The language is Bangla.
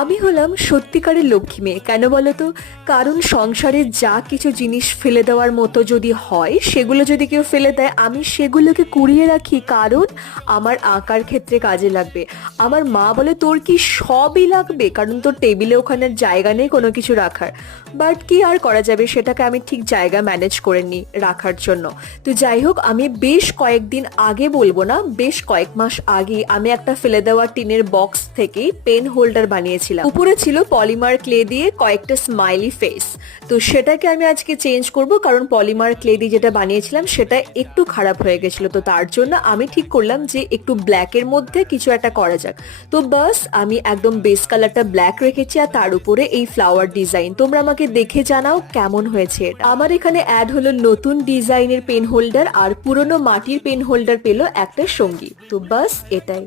আমি হলাম সত্যিকারের লক্ষ্মী মেয়ে, কেন বলো তো? কারণ সংসারে যা কিছু জিনিস ফেলে দেওয়ার মতো যদি হয়, সেগুলো যদি কেউ ফেলে দেয়, আমি সেগুলোকে কুড়িয়ে রাখি, কারণ আমার আঁকার ক্ষেত্রে কাজে লাগবে। আমার মা বলে তোর কি সবই লাগবে, কারণ তোর টেবিলে ওখানে জায়গা নেই কোনো কিছু রাখার। বাট কি আর করা যাবে, সেটাকে আমি ঠিক জায়গা ম্যানেজ করে নিই রাখার জন্য। তো যাই হোক, আমি বেশ কয়েকদিন আগে, বলবো না, বেশ কয়েক মাস আগে আমি একটা ফেলে দেওয়া টিনের বক্স থেকে পেন হোল্ডার বানিয়েছিলাম। উপরে ছিল পলিমার ক্লে দিয়ে কয়েকটা স্মাইলি ফেস। তো সেটাকে আমি আজকে চেঞ্জ করব, কারণ পলিমার ক্লে দিয়ে যেটা বানিয়েছিলাম সেটা একটু খারাপ হয়ে গেছিল। তো তার জন্য আমি ঠিক করলাম যে একটু ব্ল্যাকের মধ্যে কিছু একটা করা যাক। তো বাস আমি একদম বেস কালারটা ব্ল্যাক রেখেছি, আর তার উপরে এই ফ্লাওয়ার ডিজাইন। তোমরা আমাকে দেখে জানাও কেমন হয়েছে এটা। আমার এখানে অ্যাড হলো নতুন ডিজাইনের পেন হোল্ডার, আর পুরনো মাটির পেন হোল্ডার পেলো একটা সঙ্গী। তো বাস এটাই।